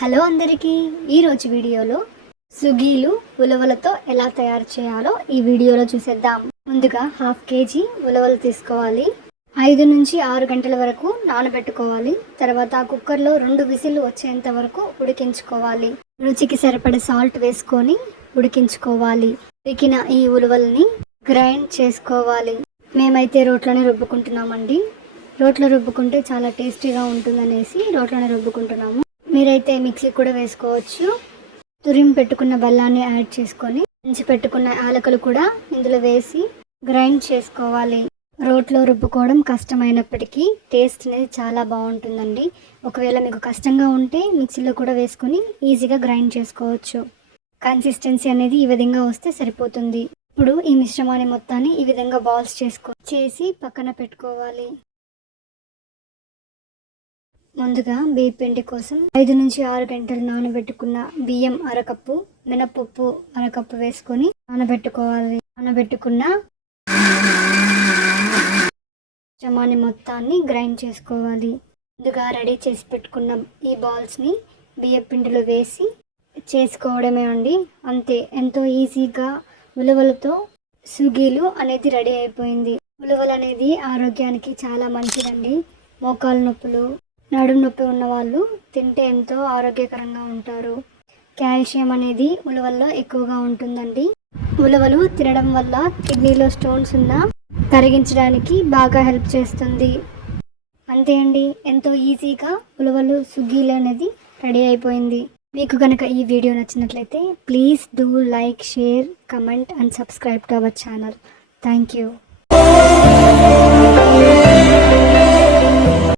Hello అందరికీ ఈరోజు వీడియోలో సుగీలు ఉలవలతో ఎలా తయారు చేయాలో ఈ వీడియోలో చూసేద్దాం. ముందుగా హాఫ్ కేజీ ఉలవలు తీసుకోవాలి. ఐదు నుంచి ఆరు గంటల వరకు నానబెట్టుకోవాలి. తర్వాత కుక్కర్లో రెండు విజిల్లు వచ్చేంత వరకు ఉడికించుకోవాలి. రుచికి సరిపడే సాల్ట్ వేసుకొని ఉడికించుకోవాలి. ఉడికిన ఈ ఉలవల్ని గ్రైండ్ చేసుకోవాలి. మేమైతే రోట్లోనే రుబ్బుకుంటున్నామండి. రోట్లో రుబ్బుకుంటే చాలా టేస్టీగా ఉంటుందనేసి రోట్లోనే రుబ్బుకుంటున్నాము. మీరైతే మిక్సీ కూడా వేసుకోవచ్చు. తురిమి పెట్టుకున్న బెల్లాన్ని యాడ్ చేసుకొని మంచి పెట్టుకున్న యాలకులు కూడా ఇందులో వేసి గ్రైండ్ చేసుకోవాలి. రోట్లో రుబ్బుకోవడం కష్టమైనప్పటికీ టేస్ట్ అనేది చాలా బాగుంటుందండి. ఒకవేళ మీకు కష్టంగా ఉంటే మిక్సీలో కూడా వేసుకొని ఈజీగా గ్రైండ్ చేసుకోవచ్చు. కన్సిస్టెన్సీ అనేది ఈ విధంగా వస్తే సరిపోతుంది. ఇప్పుడు ఈ మిశ్రమాన్ని మొత్తాన్ని ఈ విధంగా బాల్స్ చేసుకో చేసి పక్కన పెట్టుకోవాలి. ముందుగా బియ్య పిండి కోసం ఐదు నుంచి ఆరు గంటలు నానబెట్టుకున్న బియ్యం అరకప్పు మినపప్పు అరకప్పు వేసుకొని నానబెట్టుకోవాలి. నానబెట్టుకున్న జమాని మొత్తాన్ని గ్రైండ్ చేసుకోవాలి. ముందుగా రెడీ చేసి పెట్టుకున్న ఈ బాల్స్ని బియ్య పిండిలో వేసి చేసుకోవడమే అండి. అంతే ఎంతో ఈజీగా ఉలవలతో సుగీలు అనేది రెడీ అయిపోయింది. ఉలవలు అనేది ఆరోగ్యానికి చాలా మంచిదండి. మోకాలు నొప్పులు నడుము నొప్పి ఉన్న వాళ్ళు తింటే ఎంతో ఆరోగ్యకరంగా ఉంటారు. కాల్షియం అనేది ఉలవల్లో ఎక్కువగా ఉంటుందండి. ఉలవలు తినడం వల్ల కిడ్నీలో స్టోన్స్ ఉన్న కరిగించడానికి బాగా హెల్ప్ చేస్తుంది. అంతే అండి ఎంతో ఈజీగా ఉలవలు సుగ్గీలు అనేది రెడీ అయిపోయింది. మీకు కనుక ఈ వీడియో నచ్చినట్లయితే please do like share comment and subscribe to our channel. Thank you.